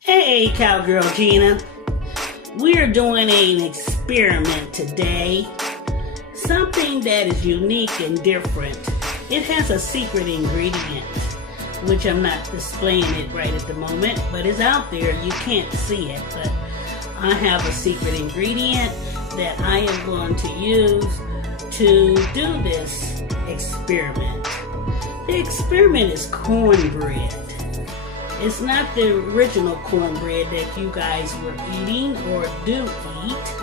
Hey, Cowgirl Gina. We're doing an experiment today. Something that is unique and different. It has a secret ingredient, which I'm not displaying it right at the moment, but it's out there. You can't see it, but I have a secret ingredient that I am going to use to do this experiment. The experiment is cornbread. It's not the original cornbread that you guys were eating or do eat.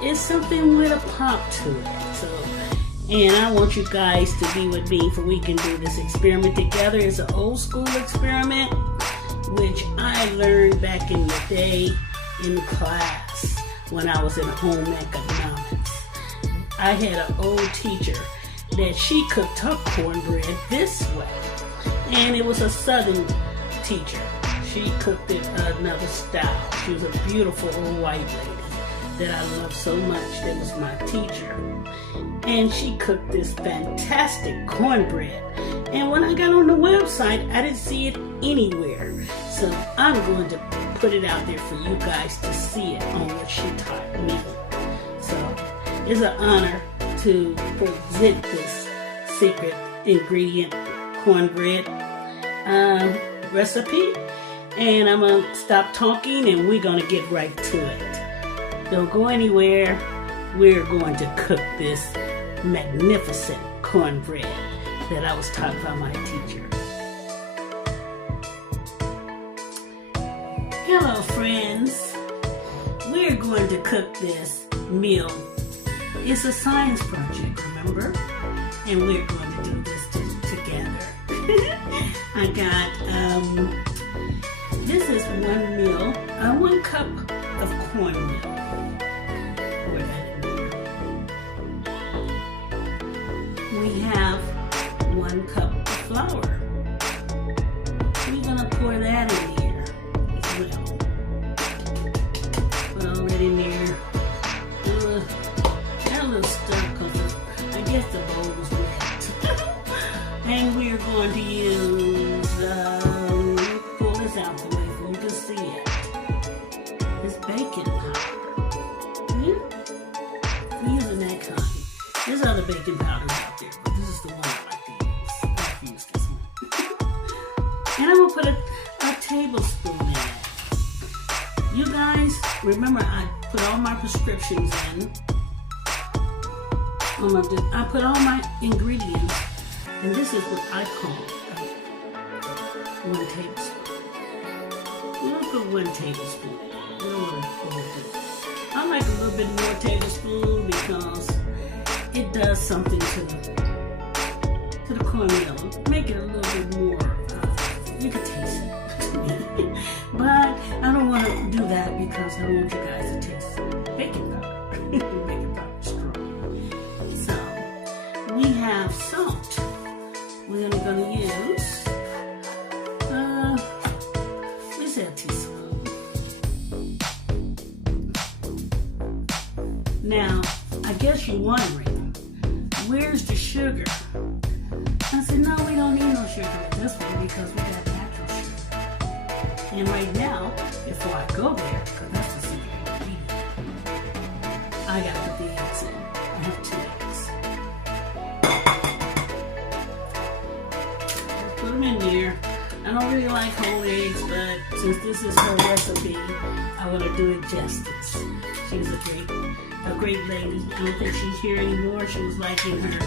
It's something with a pop to it. And I want you guys to be with me for we can do this experiment together. It's an old school experiment, which I learned back in the day in class when I was in home economics. I had an old teacher that she cooked her cornbread this way. And it was a southern teacher. She cooked it another style. She was a beautiful old white lady that I loved so much. That was my teacher. And she cooked this fantastic cornbread. And when I got on the website, I didn't see it anywhere. So I'm going to put it out there for you guys to see it on what she taught me. So it's an honor to present this secret ingredient cornbread recipe. And I'm going to stop talking and we're going to get right to it. Don't go anywhere. We're going to cook this magnificent cornbread that I was taught by my teacher. Hello friends. We're going to cook this meal. It's a science project, remember? And we're going to do this together. I got, this is 1 meal, 1 cup of cornmeal. Pour that in there. We have 1 cup of flour. We're gonna pour that in here as well. Put all that in there. That little stuff, because I guess the bowl was wet. And we're going to use, pull this out the way so you can see it. This baking powder. We're using that kind. There's other baking powders out there, but this is the one I like to use. I like to use this one. And I'm going to put a tablespoon in it. You guys, remember I put all my prescriptions in. I put all my ingredients. And this is what I call 1 tablespoon. We'll put 1 tablespoon. I like a little bit more tablespoon because it does something to the cornmeal. Make it a little bit more, you can taste it to me. But I don't want to do that because I want you guys to taste baking powder. Baking powder is strong. So, we have salt. We're only going to use, we said a teaspoon. Now, I guess you're wondering, where's the sugar? I said, no, we don't need no sugar in this one because we got natural sugar. And right now, before I go there, because that's the secret ingredient, I got to put the eggs in. I have 2 eggs. Put them in there. I don't really like whole eggs, but since this is her recipe, I want to do it justice. She's a great lady. I don't think she's here anymore. She was like in her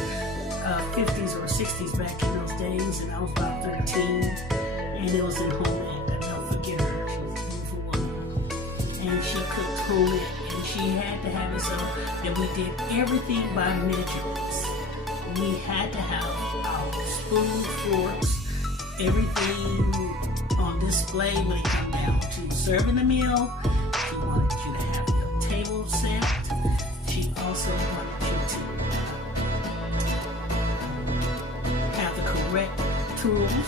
50s or 60s back in those days, and I was about 13, and it was in home ec. I don't forget her. She was a beautiful woman, and she cooked home ec, and she had to have it so that we did everything by measurements. We had to have our spoon, forks, everything on display when it came down to serving the meal. She wanted you to have your table set. She also wanted you to have the correct tools.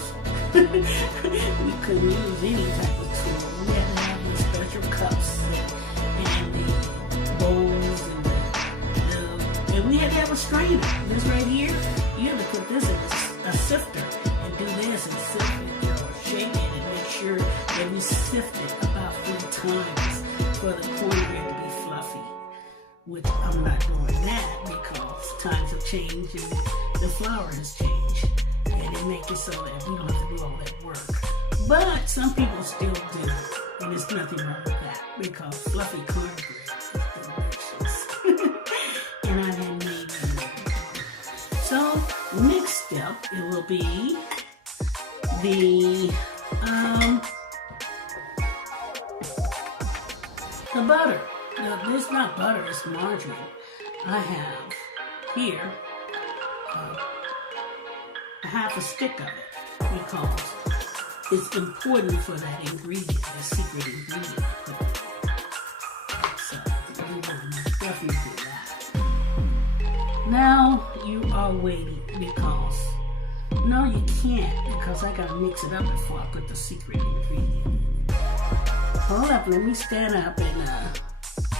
We couldn't use any type of tool. We had to have the special cups and the bowls and we had to have a strainer. This right here, you have to put this in a sifter and do this and sift it, shake it and make sure sure that we sift it about 3 times for the cornbread to be fluffy. Which I'm not doing that because times have changed and the flour has changed. And it makes it so that we don't have to do all that work. But some people still do. And there's nothing wrong with that because fluffy cornbread is delicious. And I had made it. So next step, it will be the butter. Now, this is not butter, it's margarine. I have here a half a stick of it because it's important for that ingredient, that secret ingredient. So we will definitely do that. Now you are waiting because, no you can't because I gotta mix it up before I put the secret ingredient. Hold up, let me stand up and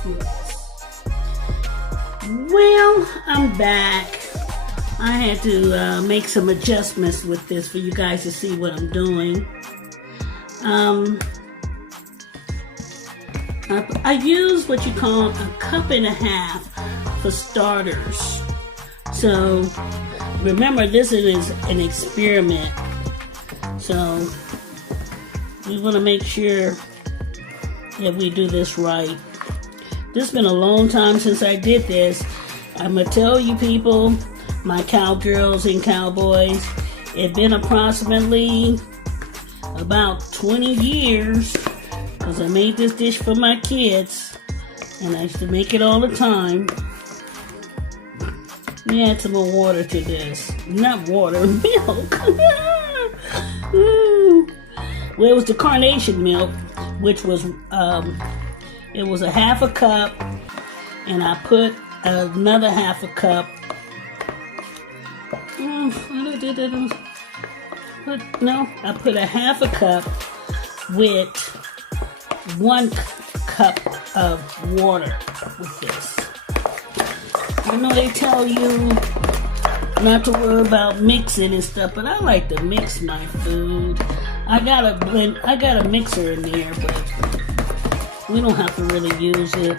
do this. Well, I'm back. I had to make some adjustments with this for you guys to see what I'm doing. I use what you call a 1.5 cups for starters. So remember, this is an experiment. So we want to make sure that we do this right. This has been a long time since I did this. I'm going to tell you people, my cowgirls and cowboys, it's been approximately about 20 years because I made this dish for my kids and I used to make it all the time. Let me add some more water to this. Not water, milk. Well, it was the carnation milk, which was, it was a 1/2 cup, and I put another 1/2 cup. I put a 1/2 cup with 1 cup of water with this. I know they tell you not to worry about mixing and stuff, but I like to mix my food. I got a mixer in there, but we don't have to really use it.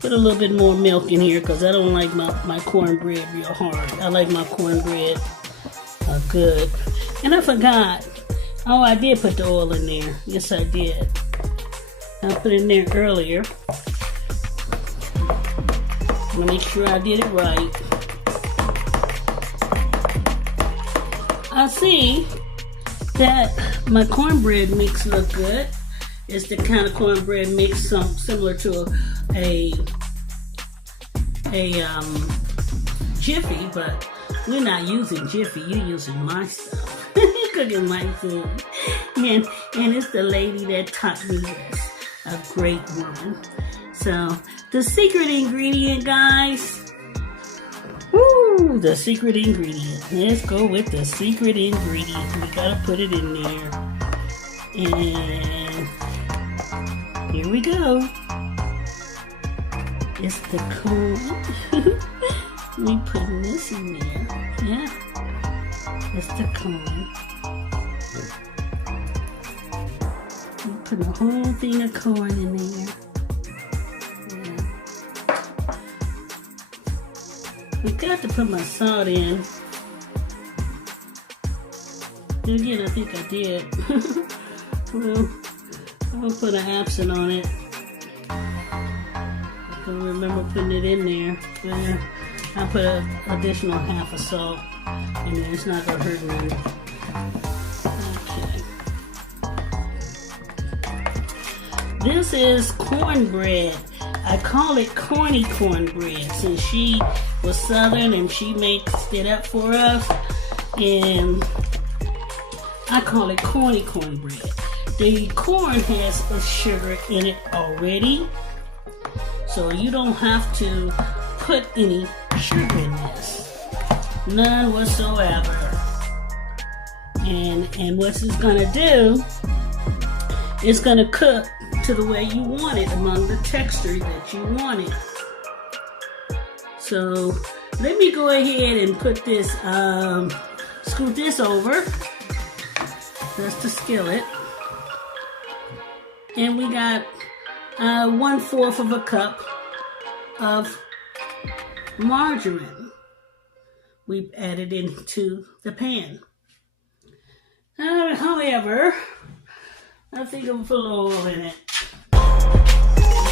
Put a little bit more milk in here because I don't like my cornbread real hard. I like my cornbread good. And I forgot. Oh, I did put the oil in there. Yes, I did. I put it in there earlier. I'm gonna make sure I did it right. I see that my cornbread mix look good. It's the kind of cornbread mix similar to a Jiffy, but we're not using Jiffy. You're using my stuff. You're cooking my food, and it's the lady that taught me this, a great woman. So the secret ingredient, guys. Woo, the secret ingredient. Let's go with the secret ingredient. We gotta put it in there. And here we go. It's the corn. We putting this in there. Yeah. It's the corn. We put a whole thing of corn in there. I got to put my salt in. And again, I think I did. Well, I'm going to put an absent on it. I don't remember putting it in there. But I put an additional 1/2 salt in there. It's not going to hurt me. Okay. This is cornbread. I call it Corney Cornbread since she was Southern and she makes it up for us. And I call it Corney Cornbread. The corn has a sugar in it already, so you don't have to put any sugar in this. None whatsoever. And what it's gonna do, it's gonna cook to the way you want it, among the texture that you want it. So let me go ahead and put this, scoot this over. That's the skillet. And we got 1/4 of a cup of margarine. We've added into the pan. However, I think I'm put a little oil in it. A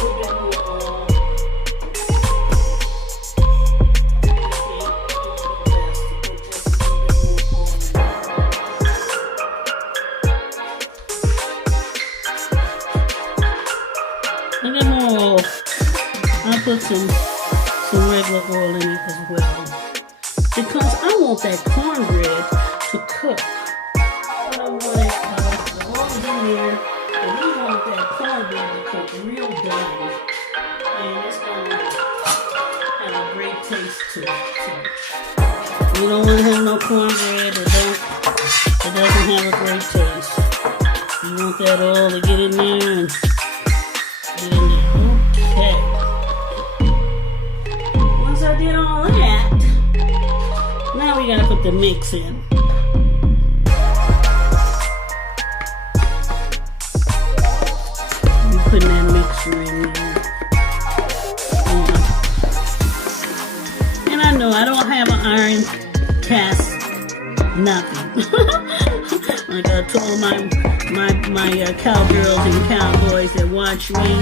little bit more oil. A little more oil. I'll put some regular oil in it as well, because I want that cornbread to cook. I don't want it the oil's in there, and we want that cornbread to cook real done, and it's gonna have a great taste to it. So you don't want to have no cornbread that doesn't have a great taste. You want that oil to get in there and get in there. Okay. Once I did all that, now we gotta put the mix in. I'm putting that mixture in there. Yeah. And I know I don't have an iron cast, nothing. Like I told my cowgirls and cowboys that watch me,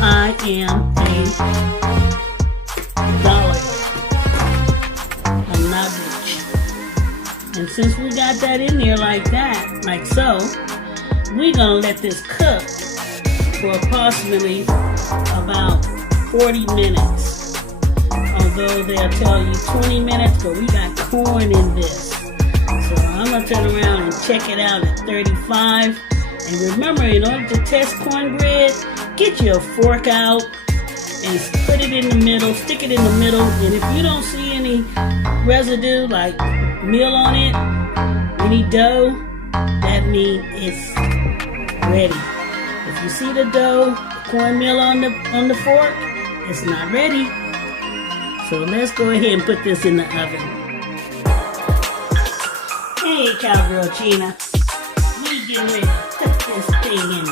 I am a dollar. I'm not rich. And since we got that in there like that, like so, we're gonna let this cook for approximately about 40 minutes. Although they'll tell you 20 minutes, but we got corn in this. So I'm gonna turn around and check it out at 35. And remember, in order to test cornbread, get your fork out and put it in the middle, stick it in the middle, and if you don't see any residue like meal on it, any dough, that means it's ready. If you see the dough, cornmeal on the fork, it's not ready. So let's go ahead and put this in the oven. Hey, Cowgirl Gina, we getting ready to put this thing in the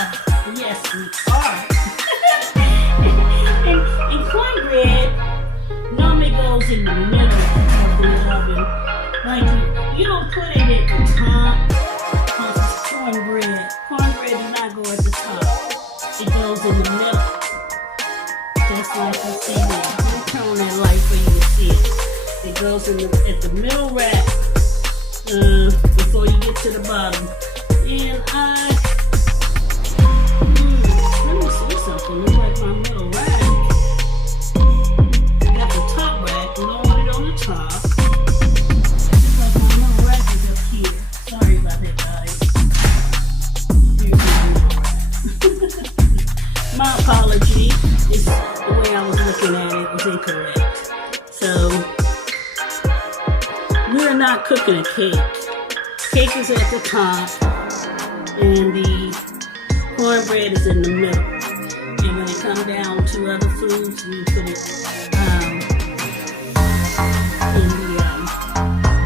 oven. Yes, we are. and cornbread normally goes in the middle of the oven. Like, you don't put it at the top because it's cornbread. Cornbread does not go at the top. It goes in the middle. Just like you see there. Let me turn on that light for you to see it. It goes in at the middle rack before you get to the bottom. And let me see something. Looks like my middle rack. Got the top rack. We don't want it on the top. Looks like my middle rack is up here. Sorry about that, guys. Here's my middle rack. My apology. It's the way I was looking at it was incorrect. So we're not cooking a cake. Cake is at the top, and the cornbread is in the middle. And when it comes down to other foods, we put it in the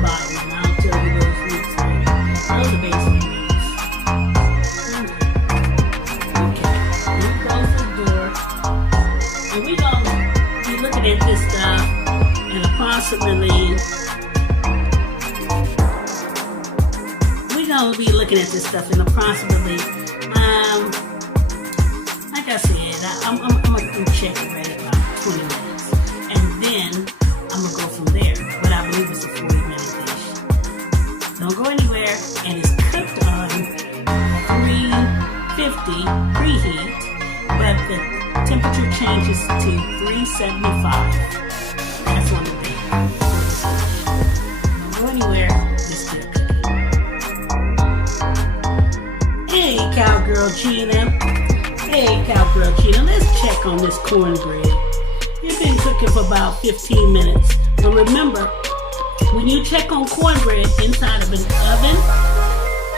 bottom. And I'll tell you those foods later. Those are basic foods. Okay, we close the door. And we're going to be looking at this stuff in approximately, like I said, I'm going to check it right at about 20 minutes. And then I'm going to go from there. But I believe it's a 40-minute dish. Don't go anywhere. And it's cooked on 350 preheat. But the temperature changes to 375. That's one of the things. Don't go anywhere. It's still cooking. Hey, Cowgirl Gina. Let's check on this cornbread. It's been cooking for about 15 minutes. But remember, when you check on cornbread inside of an oven,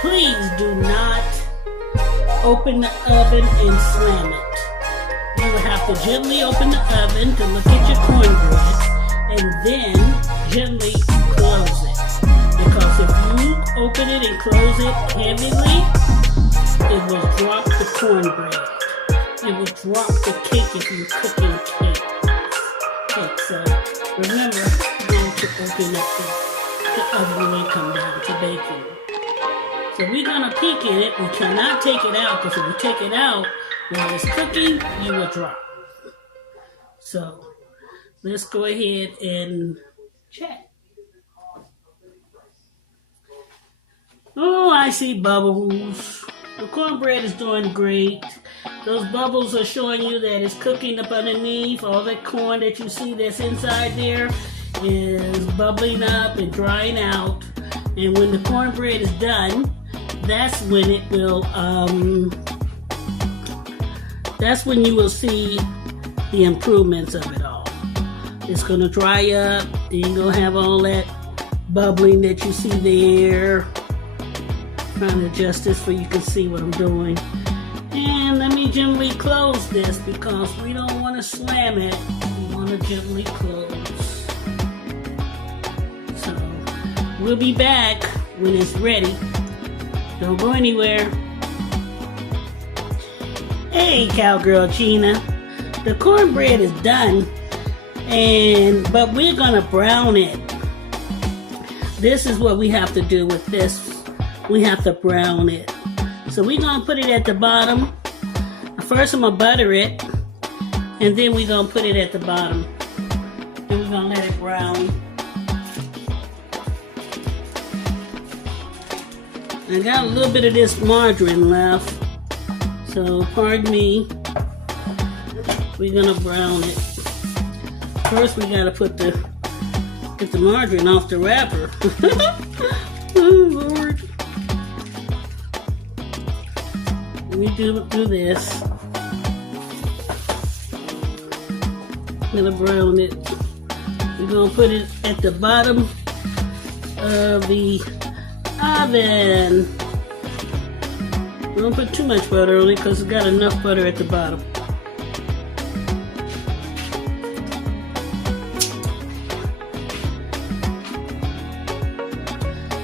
please do not open the oven and slam it. You will have to gently open the oven to look at your cornbread and then gently close it. Because if you open it and close it heavily, it will drop the cornbread. It will drop the cake if you're cooking cake. Okay, so remember, you're going to open up the oven when we come down to baking. So we're going to peek in it. We cannot take it out, because if you take it out while it's cooking, you will drop. So let's go ahead and check. Oh, I see bubbles. The cornbread is doing great. Those bubbles are showing you that it's cooking up underneath. All that corn that you see that's inside there is bubbling up and drying out. And when the cornbread is done, that's when it will, that's when you will see the improvements of it all. It's gonna dry up, and you're gonna have all that bubbling that you see there. Trying to adjust this so you can see what I'm doing. And let me gently close this because we don't want to slam it. We want to gently close. So we'll be back when it's ready. Don't go anywhere. Hey, Cowgirl Gina. The cornbread is done, but we're gonna brown it. This is what we have to do with this. We have to brown it. So we're gonna put it at the bottom. First I'm gonna butter it, and then we're gonna put it at the bottom. Then we're gonna let it brown. I got a little bit of this margarine left, so pardon me. We're gonna brown it. First we gotta get the margarine off the wrapper. Oh Lord. We do this. I'm gonna brown it. We're gonna put it at the bottom of the oven. We don't put too much butter on it because it's got enough butter at the bottom.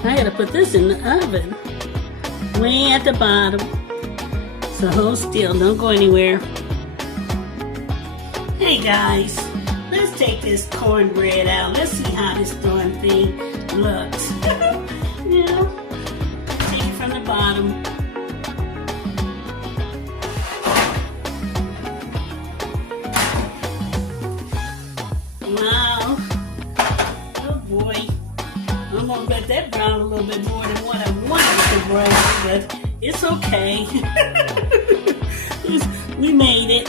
I gotta put this in the oven, way at the bottom. So hold still, don't go anywhere. Hey guys, let's take this cornbread out. Let's see how this darn thing looks. Yeah, take it from the bottom. Wow, oh boy. I'm gonna let that brown a little bit more than what I wanted it to brown, but it's okay. We made it.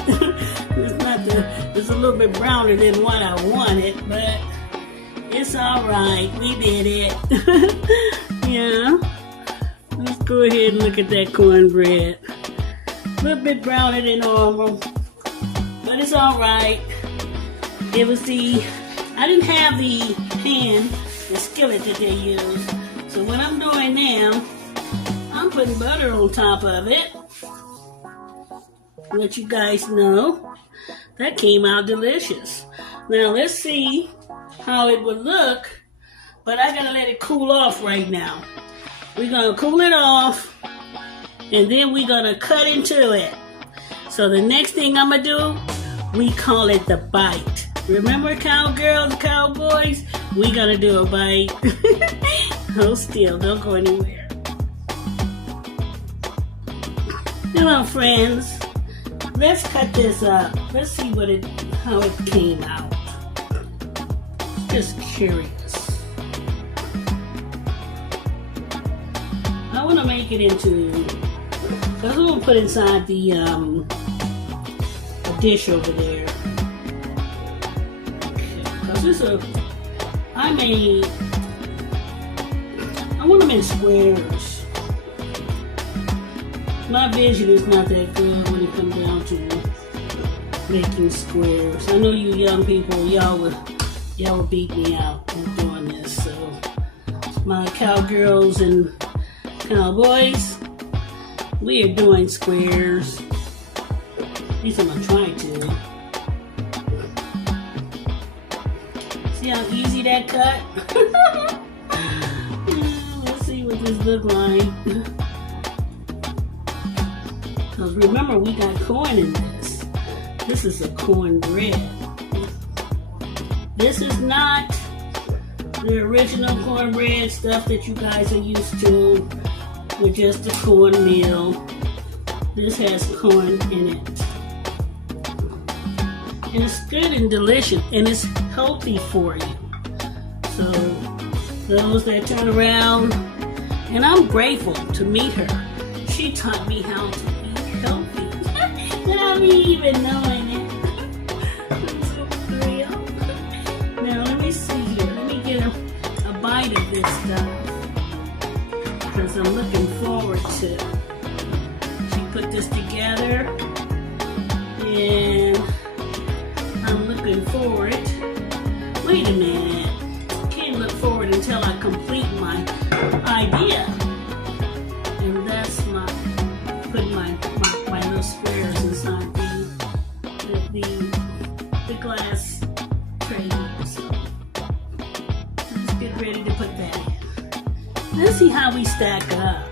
It's a little bit browner than what I wanted, but it's alright. We did it. Yeah. Let's go ahead and look at that cornbread. A little bit browner than normal, but it's alright. It was I didn't have the pan, the skillet that they use. So what I'm doing now, I'm putting butter on top of it. Let you guys know that came out delicious. Now let's see how it would look, but I gotta let it cool off right now. We're gonna cool it off, and then we're gonna cut into it. So the next thing I'm gonna do, we call it the bite. Remember, cowgirls, cowboys? We're gonna do a bite. Hold still, don't go anywhere. Hello, friends. Let's cut this up. Let's see how it came out. Just curious. I want to make it into, because I'm gonna put inside the dish over there. Because I want them in squares. My vision is not that good when it comes down to making squares. I know you young people, y'all will beat me out in doing this. So my cowgirls and cowboys, we are doing squares. At least I'm gonna try to. See how easy that cut? Let's see what this looks like. Because remember, we got corn in this. This is a cornbread. This is not the original cornbread stuff that you guys are used to with just the cornmeal. This has corn in it. And it's good and delicious, and it's healthy for you. So those that turn around, and I'm grateful to meet her. She taught me how to eat healthy without me even knowing it. I'm so real. Now let me see here. Let me get a bite of this stuff because I'm looking forward to. She put this together, and I'm looking forward. Wait a minute. Can't look forward until I complete my idea. And that's my putting my little squares inside the glass tray. So let's get ready to put that in. Let's see how we stack up.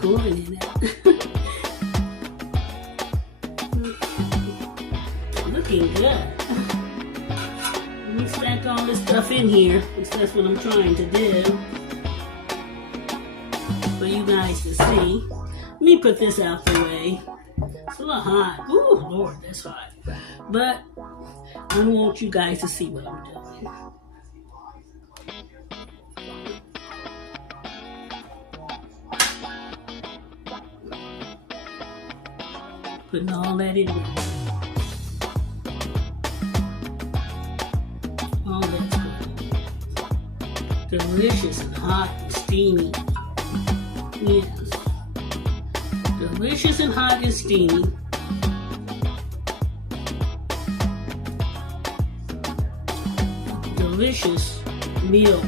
Corn in it. Looking good. Let me stack all this stuff in here, because that's what I'm trying to do for you guys to see. Let me put this out the way. It's a little hot. Ooh, Lord, that's hot. But I want you guys to see what I'm doing. Putting all that in there. All that's good. Delicious and hot and steamy. Yes. Delicious and hot and steamy. Delicious meal.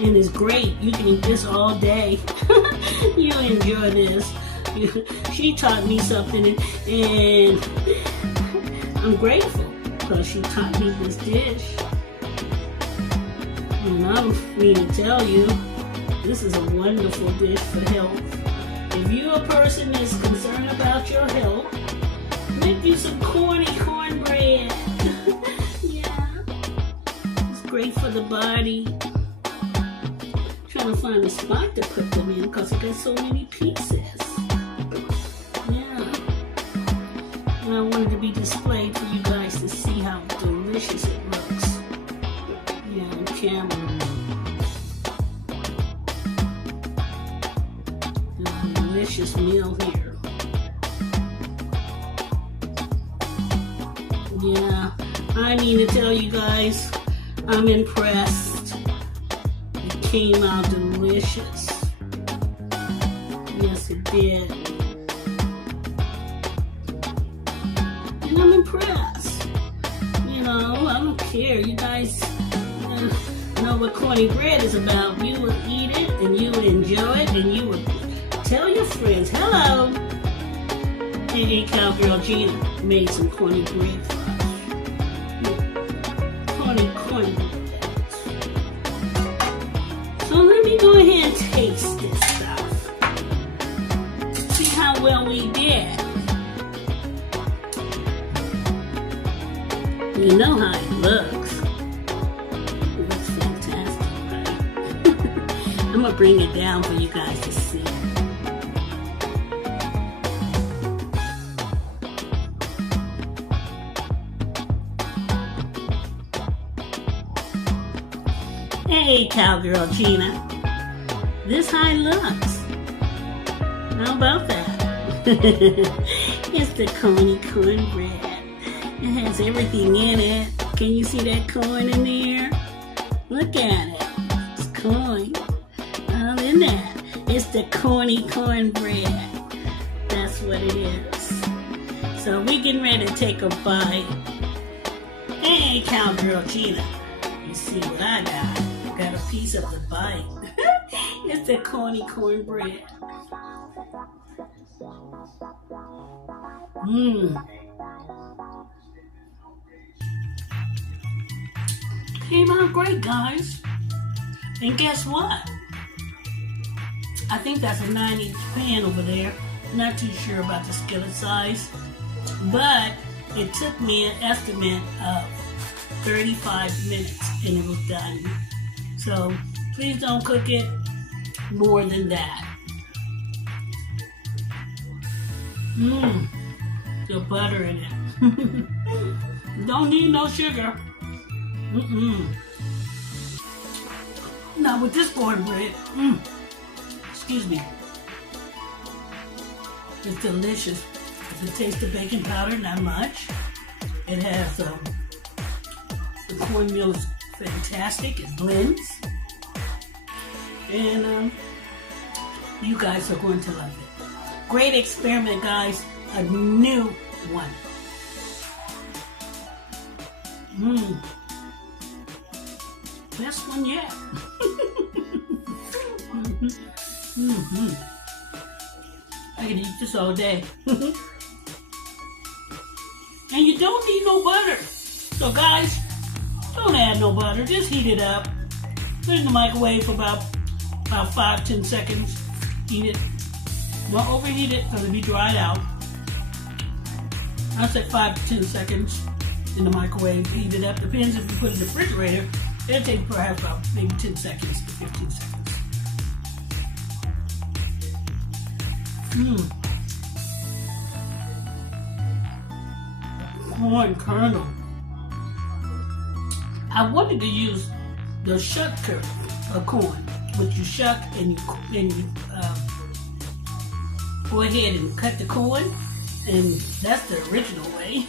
And it's great. You can eat this all day. You enjoy this. She taught me something, and I'm grateful because she taught me this dish. And I mean to tell you, this is a wonderful dish for health. If you're a person that's concerned about your health, make you some Corney Cornbread. Yeah, it's great for the body. Trying to find a spot to put them in because it got so many pieces. And I wanted to be displayed for you guys to see how delicious it looks. Yeah, on camera. A delicious meal here. Yeah, I mean to tell you guys, I'm impressed. It came out delicious. Yes, it did. And I'm impressed. You know, I don't care. You guys know what Corney Bread is about. You would eat it, and you would enjoy it, and you would tell your friends, hello. Hey, Cowgirl Gina made some Corney Bread for us. Corney Cornbread. So let me go ahead and taste this stuff. See how well we did. You know how it looks. It looks fantastic, right? I'm going to bring it down for you guys to see. Hey, Cowgirl Gina. This how it looks. How about that? It's the Corney Cornbread. It has everything in it. Can you see that corn in there? Look at it. It's corn. All in that. It's the Corney Cornbread. That's what it is. So we getting ready to take a bite. Hey, Cowgirl Gina. You see what I got? Got a piece of the bite. It's the Corney Cornbread. Mmm. Came out great, guys. And guess what? I think that's a 9-inch pan over there. Not too sure about the skillet size, but it took me an estimate of 35 minutes and it was done. So please don't cook it more than that. The butter in it. Don't need no sugar. Now with this cornbread, excuse me, it's delicious. The taste of baking powder, not much. It has the cornmeal is fantastic. It blends, and you guys are going to love it. Great experiment, guys. A new one. Best one yet. I can eat this all day. And you don't need no butter. So guys, don't add no butter. Just heat it up. Put it in the microwave for about 5-10 seconds. Eat it. Don't overheat it because it'll be dried out. I'll say 5 to 10 seconds in the microwave. Heat it up. Depends if you put it in the refrigerator. It'll take perhaps about maybe 10 seconds to 15 seconds. Corn kernel. I wanted to use the shuck kernel of corn, which you shuck and you go ahead and cut the corn, and that's the original way,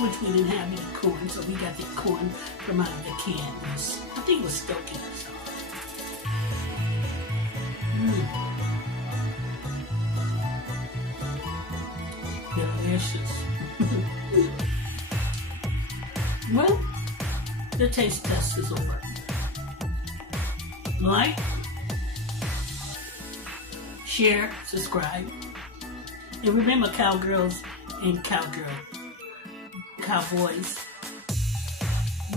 which we didn't have any corn, so we got the corn from out of the can. I think it was stoking or something. Delicious. Well, the taste test is over. Like, share, subscribe, and remember, cowgirls and cowboys,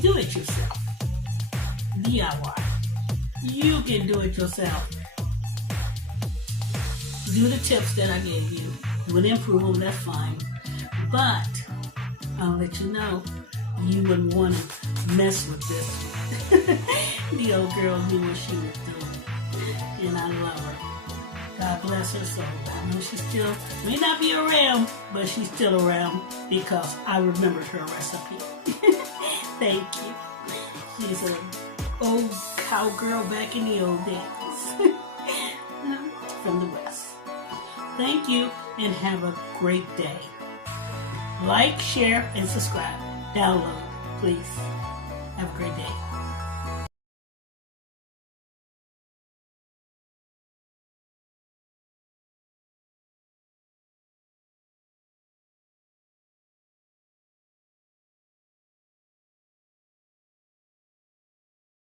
do it yourself. DIY. You can do it yourself. Do the tips that I gave you. You would improve them, that's fine. But I'll let you know, you wouldn't want to mess with this one. The old girl knew what she was doing, and I love her. God bless her soul. I know she still may not be around, but she's still around because I remembered her recipe. Thank you. She's an old cowgirl back in the old days from the West. Thank you, and have a great day. Like, share, and subscribe. Download, please. Have a great day.